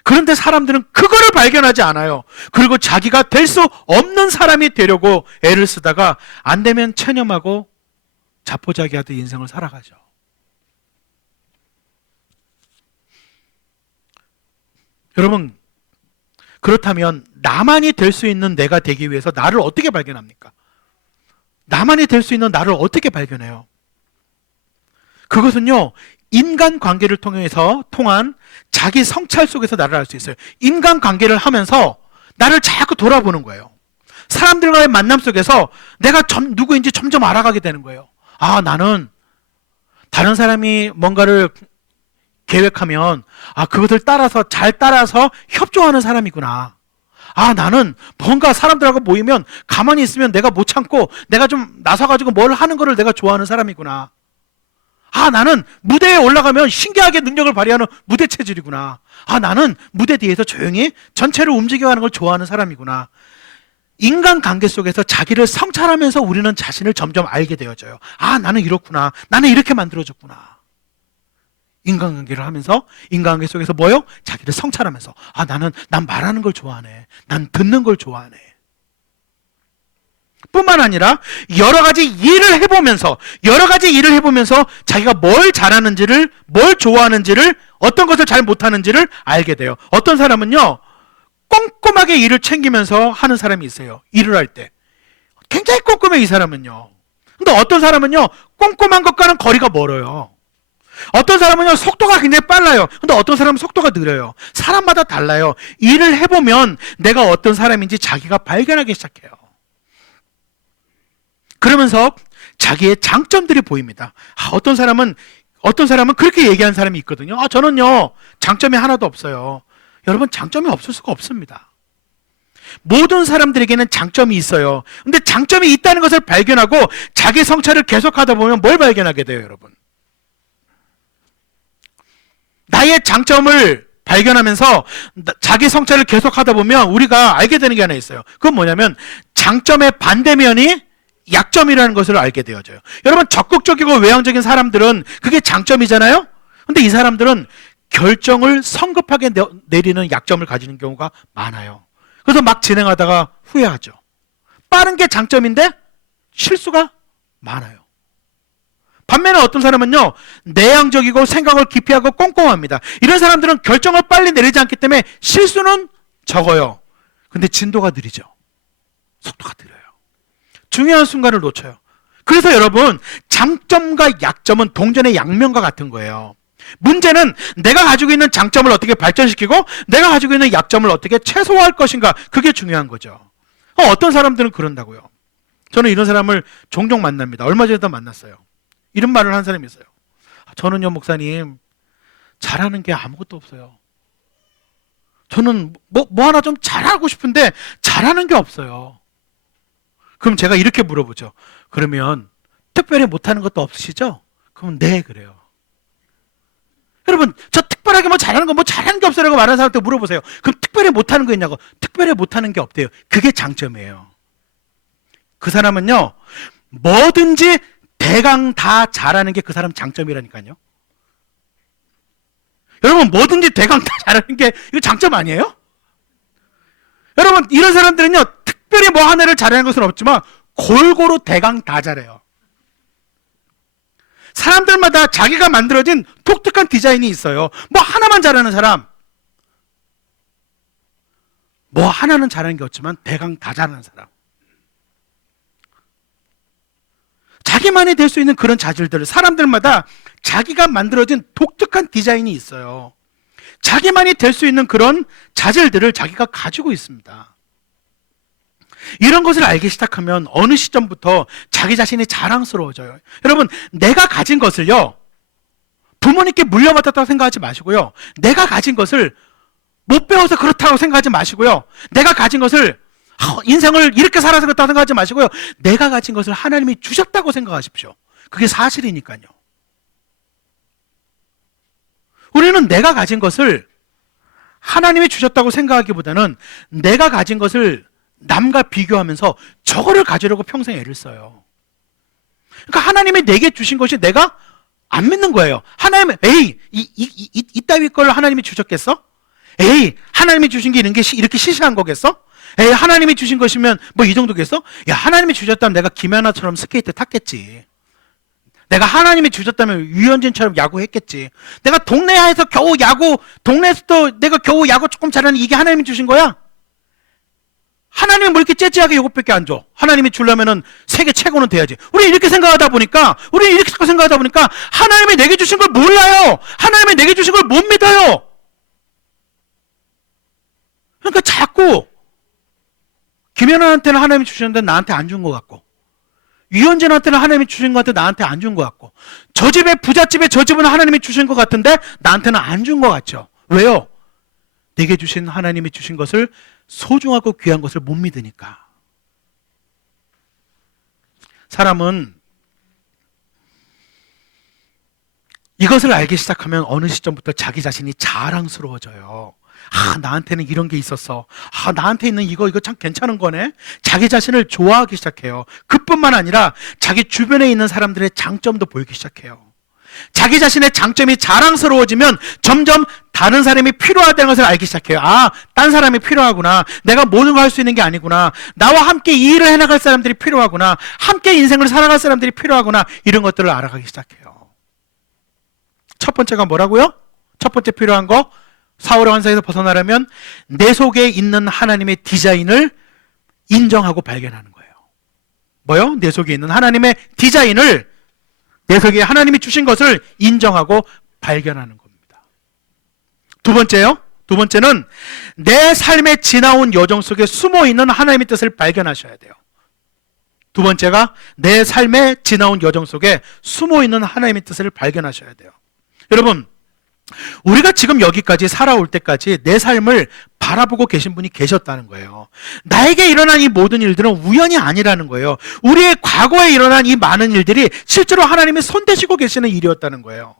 그런데 사람들은 그거를 발견하지 않아요. 그리고 자기가 될 수 없는 사람이 되려고 애를 쓰다가 안 되면 체념하고 자포자기하듯 인생을 살아가죠. 여러분, 그렇다면 나만이 될 수 있는 내가 되기 위해서 나를 어떻게 발견합니까? 나만이 될 수 있는 나를 어떻게 발견해요? 그것은요 인간관계를 통해서 통한 자기 성찰 속에서 나를 알 수 있어요. 인간관계를 하면서 나를 자꾸 돌아보는 거예요. 사람들과의 만남 속에서 내가 누구인지 점점 알아가게 되는 거예요. 아, 나는 다른 사람이 뭔가를 계획하면 그것을 잘 따라서 협조하는 사람이구나. 아, 나는 뭔가 사람들하고 모이면 가만히 있으면 내가 못 참고 내가 좀 나서가지고 뭘 하는 거를 내가 좋아하는 사람이구나. 아, 나는 무대에 올라가면 신기하게 능력을 발휘하는 무대 체질이구나. 아, 나는 무대 뒤에서 조용히 전체를 움직여가는 걸 좋아하는 사람이구나. 인간관계 속에서 자기를 성찰하면서 우리는 자신을 점점 알게 되어져요. 아, 나는 이렇구나. 나는 이렇게 만들어졌구나. 인간관계를 하면서 인간관계 속에서 뭐요? 자기를 성찰하면서 난 말하는 걸 좋아하네. 난 듣는 걸 좋아하네. 뿐만 아니라 여러 가지 일을 해보면서 자기가 뭘 잘하는지를, 뭘 좋아하는지를, 어떤 것을 잘 못하는지를 알게 돼요. 어떤 사람은요 꼼꼼하게 일을 챙기면서 하는 사람이 있어요. 일을 할 때 굉장히 꼼꼼해, 이 사람은요. 근데 어떤 사람은요 꼼꼼한 것과는 거리가 멀어요. 어떤 사람은요 속도가 굉장히 빨라요. 근데 어떤 사람은 속도가 느려요. 사람마다 달라요. 일을 해보면 내가 어떤 사람인지 자기가 발견하기 시작해요. 그러면서 자기의 장점들이 보입니다. 어떤 사람은 그렇게 얘기하는 사람이 있거든요. 저는요 장점이 하나도 없어요. 여러분, 장점이 없을 수가 없습니다. 모든 사람들에게는 장점이 있어요. 근데 장점이 있다는 것을 발견하고 자기 성찰을 계속하다 보면 뭘 발견하게 돼요, 여러분? 나의 장점을 발견하면서 자기 성찰을 계속하다 보면 우리가 알게 되는 게 하나 있어요. 그건 뭐냐면 장점의 반대면이 약점이라는 것을 알게 되어져요. 여러분, 적극적이고 외향적인 사람들은 그게 장점이잖아요. 근데 이 사람들은 결정을 성급하게 내리는 약점을 가지는 경우가 많아요. 그래서 막 진행하다가 후회하죠. 빠른 게 장점인데 실수가 많아요. 반면에 어떤 사람은요 내향적이고 생각을 깊이 하고 꼼꼼합니다. 이런 사람들은 결정을 빨리 내리지 않기 때문에 실수는 적어요. 근데 진도가 느리죠. 속도가 느려요. 중요한 순간을 놓쳐요. 그래서 여러분, 장점과 약점은 동전의 양면과 같은 거예요. 문제는 내가 가지고 있는 장점을 어떻게 발전시키고 내가 가지고 있는 약점을 어떻게 최소화할 것인가, 그게 중요한 거죠. 어떤 사람들은 그런다고요. 저는 이런 사람을 종종 만납니다. 얼마 전에도 만났어요. 이런 말을 한 사람이 있어요. 저는요 목사님 잘하는 게 아무것도 없어요. 저는 뭐 하나 좀 잘하고 싶은데 잘하는 게 없어요. 그럼 제가 이렇게 물어보죠. 그러면 특별히 못하는 것도 없으시죠? 그럼 네, 그래요. 여러분, 저 특별하게 잘하는 게 없어라고 말하는 사람한테 물어보세요. 그럼 특별히 못하는 거 있냐고. 특별히 못하는 게 없대요. 그게 장점이에요. 그 사람은요 뭐든지 대강 다 잘하는 게 그 사람 장점이라니까요. 여러분, 뭐든지 대강 다 잘하는 게 이거 장점 아니에요? 여러분, 이런 사람들은요 특별히 뭐 하나를 잘하는 것은 없지만 골고루 대강 다 잘해요. 사람들마다 자기가 만들어진 독특한 디자인이 있어요. 뭐 하나만 잘하는 사람, 뭐 하나는 잘하는 게 없지만 대강 다 잘하는 사람. 자기만이 될 수 있는 그런 자질들, 사람들마다 자기가 만들어진 독특한 디자인이 있어요. 자기만이 될 수 있는 그런 자질들을 자기가 가지고 있습니다. 이런 것을 알기 시작하면 어느 시점부터 자기 자신이 자랑스러워져요. 여러분, 내가 가진 것을요, 부모님께 물려받았다고 생각하지 마시고요, 내가 가진 것을 못 배워서 그렇다고 생각하지 마시고요, 내가 가진 것을 인생을 이렇게 살아서 그렇다고 생각하지 마시고요, 내가 가진 것을 하나님이 주셨다고 생각하십시오. 그게 사실이니까요. 우리는 내가 가진 것을 하나님이 주셨다고 생각하기보다는 내가 가진 것을 남과 비교하면서 저거를 가지려고 평생 애를 써요. 그러니까 하나님이 내게 주신 것이 내가 안 믿는 거예요. 하나님, 에이, 이따위 걸 하나님이 주셨겠어? 에이, 하나님이 주신 게 이렇게 시시한 거겠어? 에이, 하나님이 주신 것이면 뭐 이 정도겠어? 야, 하나님이 주셨다면 내가 김연아처럼 스케이트 탔겠지. 내가 하나님이 주셨다면 유현진처럼 야구했겠지. 내가 동네에서 겨우 야구, 동네에서도 내가 겨우 야구 조금 잘하는 이게 하나님이 주신 거야? 하나님이 뭐 이렇게 째째하게 이것밖에 안 줘? 하나님이 주려면은 세계 최고는 돼야지. 우리 이렇게 생각하다 보니까 하나님이 내게 주신 걸 몰라요. 하나님이 내게 주신 걸 못 믿어요. 그러니까 자꾸 김연아한테는 하나님이 주셨는데 나한테 안 준 것 같고, 유현진한테는 하나님이 주신 것 같은데 나한테 안 준 것 같고, 저 집에 부잣집에 저 집은 하나님이 주신 것 같은데 나한테는 안 준 것 같죠. 왜요? 내게 주신 하나님이 주신 것을, 소중하고 귀한 것을 못 믿으니까. 사람은 이것을 알기 시작하면 어느 시점부터 자기 자신이 자랑스러워져요. 아, 나한테는 이런 게 있었어. 아, 나한테 있는 이거 참 괜찮은 거네. 자기 자신을 좋아하기 시작해요. 그뿐만 아니라 자기 주변에 있는 사람들의 장점도 보이기 시작해요. 자기 자신의 장점이 자랑스러워지면 점점 다른 사람이 필요하다는 것을 알기 시작해요. 아, 딴 사람이 필요하구나. 내가 모든 걸 할 수 있는 게 아니구나. 나와 함께 이 일을 해나갈 사람들이 필요하구나. 함께 인생을 살아갈 사람들이 필요하구나. 이런 것들을 알아가기 시작해요. 첫 번째가 뭐라고요? 첫 번째 필요한 거, 사울의 환상에서 벗어나려면 내 속에 있는 하나님의 디자인을 인정하고 발견하는 거예요. 뭐요? 내 속에 있는 하나님의 디자인을, 내 속에 하나님이 주신 것을 인정하고 발견하는 겁니다. 두 번째요. 두 번째는 내 삶의 지나온 여정 속에 숨어있는 하나님의 뜻을 발견하셔야 돼요. 두 번째가 내 삶의 지나온 여정 속에 숨어있는 하나님의 뜻을 발견하셔야 돼요. 여러분, 우리가 지금 여기까지 살아올 때까지 내 삶을 바라보고 계신 분이 계셨다는 거예요. 나에게 일어난 이 모든 일들은 우연이 아니라는 거예요. 우리의 과거에 일어난 이 많은 일들이 실제로 하나님이 손대시고 계시는 일이었다는 거예요.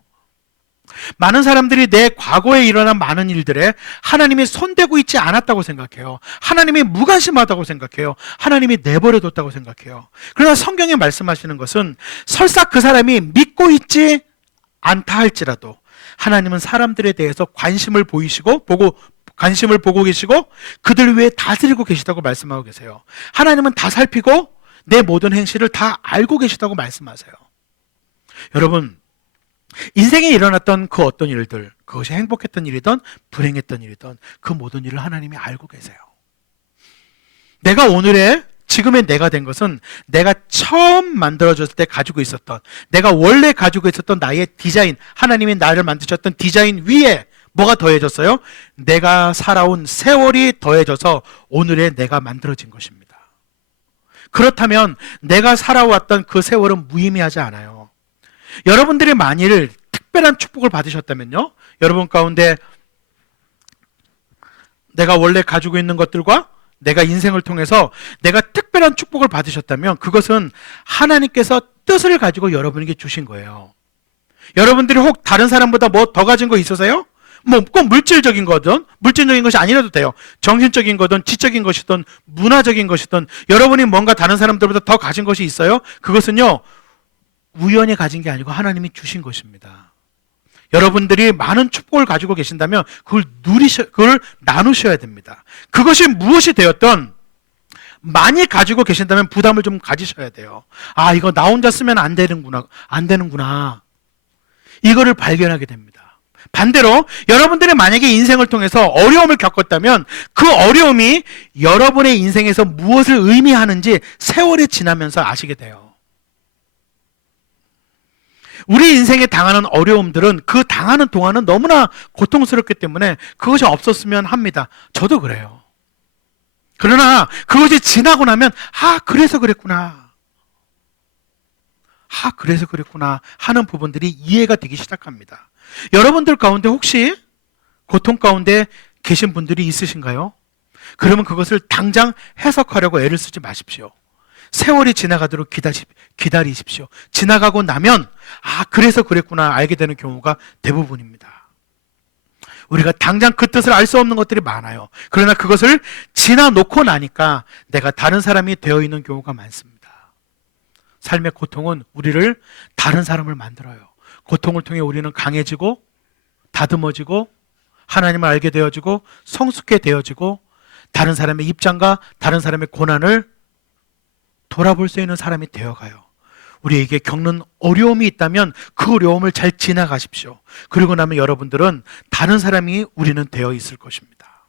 많은 사람들이 내 과거에 일어난 많은 일들에 하나님이 손대고 있지 않았다고 생각해요. 하나님이 무관심하다고 생각해요. 하나님이 내버려뒀다고 생각해요. 그러나 성경에 말씀하시는 것은 설사 그 사람이 믿고 있지 않다 할지라도 하나님은 사람들에 대해서 관심을 보고 계시고 그들 위해 다스리고 계시다고 말씀하고 계세요. 하나님은 다 살피고 내 모든 행실을 다 알고 계시다고 말씀하세요. 여러분, 인생에 일어났던 그 어떤 일들, 그것이 행복했던 일이든 불행했던 일이든 그 모든 일을 하나님이 알고 계세요. 내가 오늘의 지금의 내가 된 것은 내가 처음 만들어졌을 때 가지고 있었던, 내가 원래 가지고 있었던 나의 디자인, 하나님이 나를 만드셨던 디자인 위에 뭐가 더해졌어요? 내가 살아온 세월이 더해져서 오늘의 내가 만들어진 것입니다. 그렇다면 내가 살아왔던 그 세월은 무의미하지 않아요. 여러분들이 만일 특별한 축복을 받으셨다면요, 여러분 가운데 내가 원래 가지고 있는 것들과 내가 인생을 통해서 내가 특별한 축복을 받으셨다면 그것은 하나님께서 뜻을 가지고 여러분에게 주신 거예요. 여러분들이 혹 다른 사람보다 뭐 더 가진 거 있으세요? 뭐 꼭 물질적인 거든 물질적인 것이 아니라도 돼요. 정신적인 거든 지적인 것이든 문화적인 것이든 여러분이 뭔가 다른 사람들보다 더 가진 것이 있어요? 그것은요, 우연히 가진 게 아니고 하나님이 주신 것입니다. 여러분들이 많은 축복을 가지고 계신다면 그걸 나누셔야 됩니다. 그것이 무엇이 되었던 많이 가지고 계신다면 부담을 좀 가지셔야 돼요. 아, 이거 나 혼자 쓰면 안 되는구나. 이거를 발견하게 됩니다. 반대로 여러분들이 만약에 인생을 통해서 어려움을 겪었다면 그 어려움이 여러분의 인생에서 무엇을 의미하는지 세월이 지나면서 아시게 돼요. 우리 인생에 당하는 어려움들은 그 당하는 동안은 너무나 고통스럽기 때문에 그것이 없었으면 합니다. 저도 그래요. 그러나 그것이 지나고 나면 그래서 그랬구나 하는 부분들이 이해가 되기 시작합니다. 여러분들 가운데 혹시 고통 가운데 계신 분들이 있으신가요? 그러면 그것을 당장 해석하려고 애를 쓰지 마십시오. 세월이 지나가도록 기다리십시오. 지나가고 나면 그래서 그랬구나 알게 되는 경우가 대부분입니다. 우리가 당장 그 뜻을 알 수 없는 것들이 많아요. 그러나 그것을 지나놓고 나니까 내가 다른 사람이 되어 있는 경우가 많습니다. 삶의 고통은 우리를 다른 사람을 만들어요. 고통을 통해 우리는 강해지고 다듬어지고 하나님을 알게 되어지고 성숙해 되어지고 다른 사람의 입장과 다른 사람의 고난을 돌아볼 수 있는 사람이 되어가요. 우리에게 겪는 어려움이 있다면 그 어려움을 잘 지나가십시오. 그리고 나면 여러분들은 다른 사람이 우리는 되어 있을 것입니다.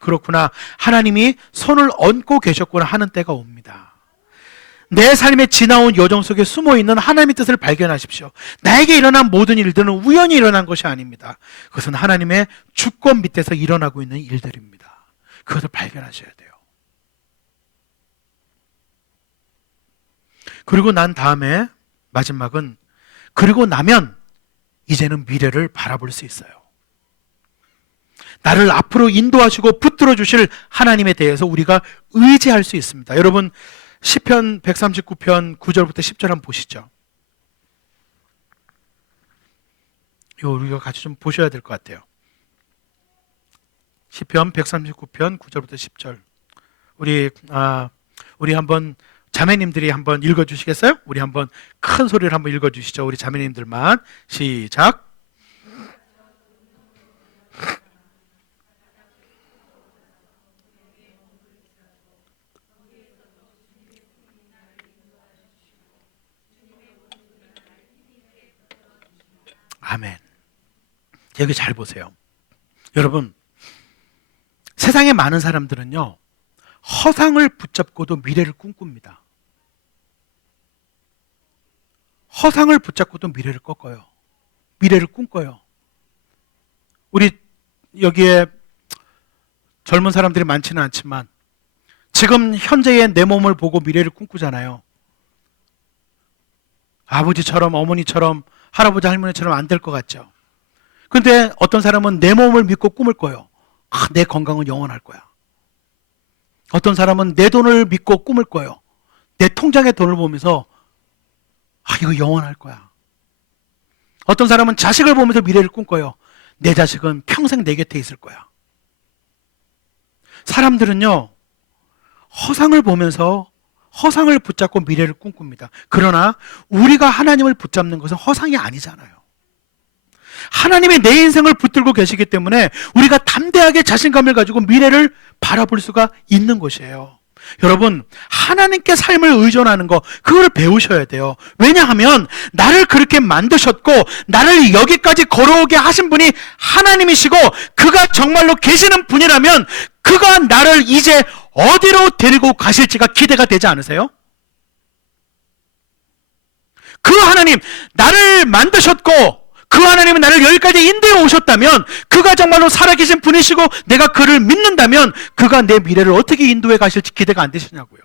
그렇구나. 하나님이 손을 얹고 계셨구나 하는 때가 옵니다. 내 삶에 지나온 여정 속에 숨어있는 하나님의 뜻을 발견하십시오. 나에게 일어난 모든 일들은 우연히 일어난 것이 아닙니다. 그것은 하나님의 주권 밑에서 일어나고 있는 일들입니다. 그것을 발견하셔야 돼요. 그리고 난 다음에 마지막은 그리고 나면 이제는 미래를 바라볼 수 있어요. 나를 앞으로 인도하시고 붙들어 주실 하나님에 대해서 우리가 의지할 수 있습니다. 여러분 시편 139편 9절부터 10절 한번 보시죠. 이거 우리가 같이 좀 보셔야 될 것 같아요. 시편 139편 9절부터 10절. 우리 한번 자매님들이 한번 읽어주시겠어요? 우리 한번 큰 소리를 한번 읽어주시죠. 우리 자매님들만. 시작. 아멘. 여기 잘 보세요. 여러분, 세상에 많은 사람들은요, 허상을 붙잡고도 미래를 꿈꿉니다. 허상을 붙잡고도 미래를 꺾어요. 미래를 꿈꿔요. 우리 여기에 젊은 사람들이 많지는 않지만 지금 현재의 내 몸을 보고 미래를 꿈꾸잖아요. 아버지처럼 어머니처럼 할아버지 할머니처럼 안 될 것 같죠. 근데 어떤 사람은 내 몸을 믿고 꿈을 꿔요. 내 건강은 영원할 거야. 어떤 사람은 내 돈을 믿고 꿈을 꿔요. 내 통장의 돈을 보면서 이거 영원할 거야. 어떤 사람은 자식을 보면서 미래를 꿈꿔요. 내 자식은 평생 내 곁에 있을 거야. 사람들은요, 허상을 보면서 허상을 붙잡고 미래를 꿈꿉니다. 그러나 우리가 하나님을 붙잡는 것은 허상이 아니잖아요. 하나님이 내 인생을 붙들고 계시기 때문에 우리가 담대하게 자신감을 가지고 미래를 바라볼 수가 있는 것이에요. 여러분, 하나님께 삶을 의존하는 거, 그걸 배우셔야 돼요. 왜냐하면 나를 그렇게 만드셨고 나를 여기까지 걸어오게 하신 분이 하나님이시고 그가 정말로 계시는 분이라면 그가 나를 이제 어디로 데리고 가실지가 기대가 되지 않으세요? 그 하나님, 나를 만드셨고 그 하나님은 나를 여기까지 인도해 오셨다면 그가 정말로 살아계신 분이시고 내가 그를 믿는다면 그가 내 미래를 어떻게 인도해 가실지 기대가 안 되시냐고요.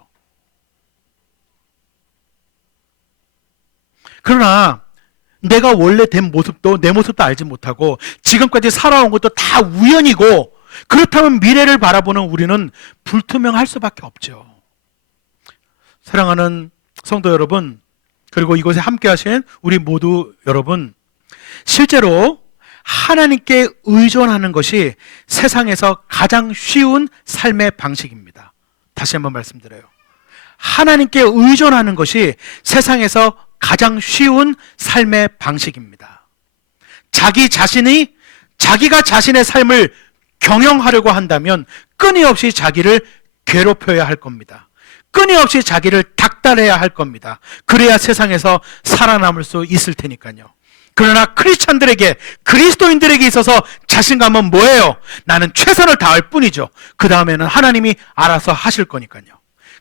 그러나 내가 원래 된 모습도 내 모습도 알지 못하고 지금까지 살아온 것도 다 우연이고 그렇다면 미래를 바라보는 우리는 불투명할 수밖에 없죠. 사랑하는 성도 여러분, 그리고 이곳에 함께 하신 우리 모두 여러분, 실제로 하나님께 의존하는 것이 세상에서 가장 쉬운 삶의 방식입니다. 다시 한번 말씀드려요. 하나님께 의존하는 것이 세상에서 가장 쉬운 삶의 방식입니다. 자기가 자신의 삶을 경영하려고 한다면 끊임없이 자기를 괴롭혀야 할 겁니다. 끊임없이 자기를 닥달해야 할 겁니다. 그래야 세상에서 살아남을 수 있을 테니까요. 그러나 크리스찬들에게, 그리스도인들에게 있어서 자신감은 뭐예요? 나는 최선을 다할 뿐이죠. 그 다음에는 하나님이 알아서 하실 거니까요.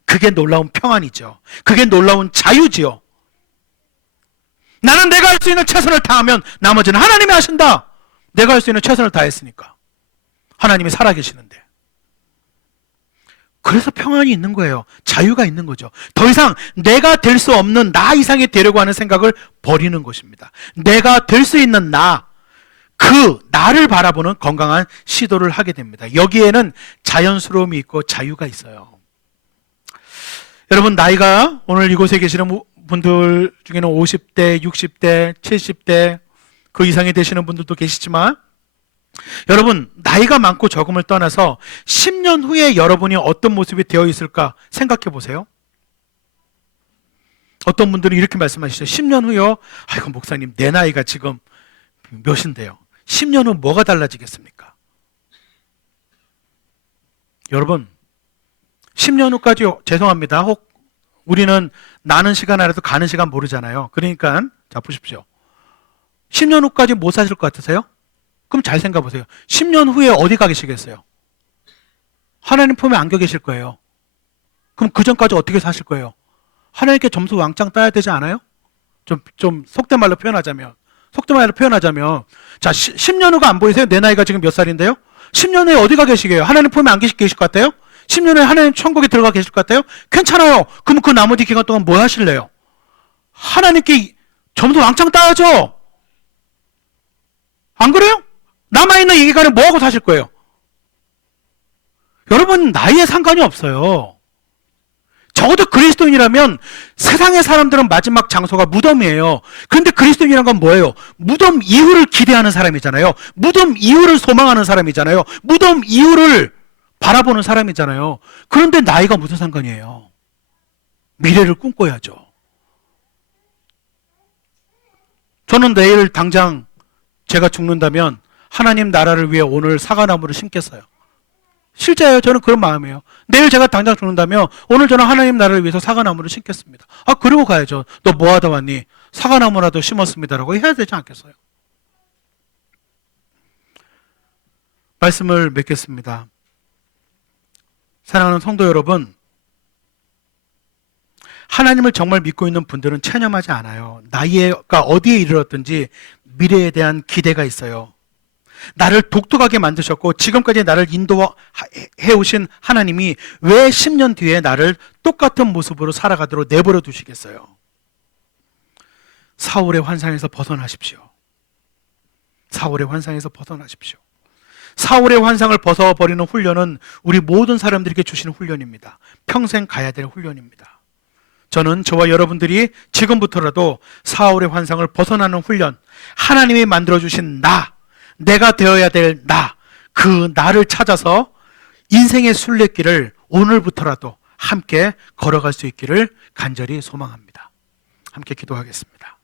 그게 놀라운 평안이죠. 그게 놀라운 자유지요. 나는 내가 할 수 있는 최선을 다하면 나머지는 하나님이 하신다. 내가 할 수 있는 최선을 다했으니까. 하나님이 살아계시는데. 그래서 평안이 있는 거예요. 자유가 있는 거죠. 더 이상 내가 될 수 없는 나 이상이 되려고 하는 생각을 버리는 것입니다. 내가 될 수 있는 나, 그 나를 바라보는 건강한 시도를 하게 됩니다. 여기에는 자연스러움이 있고 자유가 있어요. 여러분, 나이가 오늘 이곳에 계시는 분들 중에는 50대, 60대, 70대 그 이상이 되시는 분들도 계시지만, 여러분, 나이가 많고 적음을 떠나서 10년 후에 여러분이 어떤 모습이 되어 있을까 생각해 보세요. 어떤 분들은 이렇게 말씀하시죠. 10년 후요? 아이고, 목사님, 내 나이가 지금 몇인데요? 10년 후 뭐가 달라지겠습니까? 여러분, 10년 후까지 죄송합니다. 혹 우리는 나는 시간 알아도 가는 시간 모르잖아요. 그러니까 자, 보십시오. 10년 후까지 뭐 사실 것 같으세요? 그럼 잘 생각해 보세요. 10년 후에 어디 가 계시겠어요? 하나님 품에 안겨 계실 거예요. 그럼 그 전까지 어떻게 사실 거예요? 하나님께 점수 왕창 따야 되지 않아요? 좀 속된 말로 표현하자면. 자, 10년 후가 안 보이세요? 내 나이가 지금 몇 살인데요? 10년 후에 어디 가 계시게요? 하나님 품에 안 계실 것 같아요? 10년 후에 하나님 천국에 들어가 계실 것 같아요? 괜찮아요. 그럼 그 나머지 기간 동안 뭐 하실래요? 하나님께 점수 왕창 따야죠. 안 그래요? 남아있는 이 기간에 뭐하고 사실 거예요? 여러분, 나이에 상관이 없어요. 적어도 그리스도인이라면 세상의 사람들은 마지막 장소가 무덤이에요. 그런데 그리스도인이란 건 뭐예요? 무덤 이후를 기대하는 사람이잖아요. 무덤 이후를 소망하는 사람이잖아요. 무덤 이후를 바라보는 사람이잖아요. 그런데 나이가 무슨 상관이에요? 미래를 꿈꿔야죠. 저는 내일 당장 제가 죽는다면 하나님 나라를 위해 오늘 사과나무를 심겠어요. 실제예요. 저는 그런 마음이에요. 내일 제가 당장 죽는다면 오늘 저는 하나님 나라를 위해서 사과나무를 심겠습니다. 아, 그러고 가야죠. 너 뭐 하다 왔니? 사과나무라도 심었습니다라고 해야 되지 않겠어요? 말씀을 맺겠습니다. 사랑하는 성도 여러분, 하나님을 정말 믿고 있는 분들은 체념하지 않아요. 나이가 어디에 이르렀든지 미래에 대한 기대가 있어요. 나를 독특하게 만드셨고 지금까지 나를 인도해 오신 하나님이 왜 10년 뒤에 나를 똑같은 모습으로 살아가도록 내버려 두시겠어요? 사울의 환상에서 벗어나십시오. 사울의 환상에서 벗어나십시오. 사울의 환상을 벗어버리는 훈련은 우리 모든 사람들에게 주시는 훈련입니다. 평생 가야 될 훈련입니다. 저는 저와 여러분들이 지금부터라도 사울의 환상을 벗어나는 훈련, 하나님이 만들어주신 내가 되어야 될 그 나를 찾아서 인생의 순례길을 오늘부터라도 함께 걸어갈 수 있기를 간절히 소망합니다. 함께 기도하겠습니다.